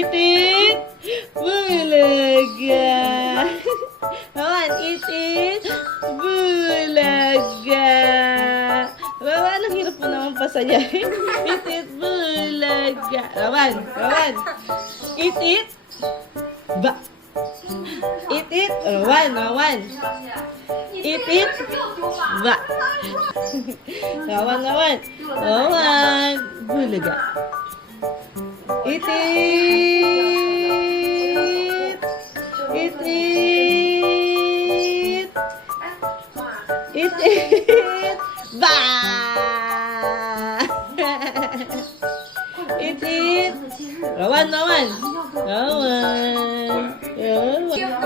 Itit. Bulaga. Rawan, itit. Bulaga. Rawan, ang hirap po naman pasayahin. Itit. Bulaga. Rawan, Rawan. Itit. Ba. Itit. Rawan, Rawan. Itit. Ba. Rawan, Rawan. Rawan. Bulaga. Itit. Itit. Itit. Ba. Itit. Rawan, Rawan. Rawan. Rawan.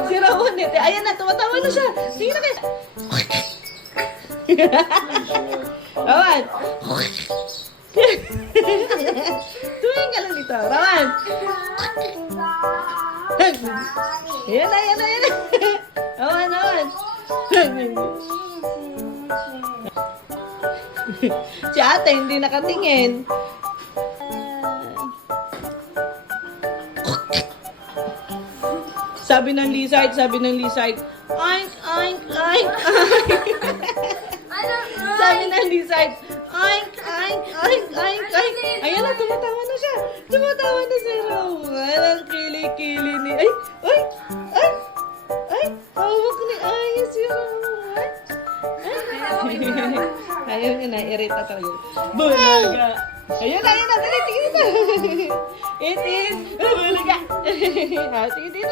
Si Rawan ito. Ayan na, tumatawa na siya. Sige na kayo. Rawan. Tumingin ka lang dito. Rawan. Ayan na, ayan na, ayan na. Rawan, Rawan. Si ate hindi nakatingin. Sabi ng lizard, oink, oink, oink, oink. Sabi ng lizard, oink, oink, oink, oink, oink. Ayan na, tumatawa na siya. Tumatawa na si Rowan. Ang kili-kili ni... Ay, ay, ay, ay. Hawak ni Aya si Rowan. Ayaw niya na, irita talaga. Bulaga. Ayun na, dali, tingin dito. Itit, bulaga. Tingin dito.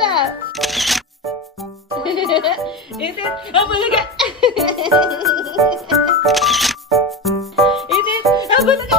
Itit, bulaga. Itit, bulaga.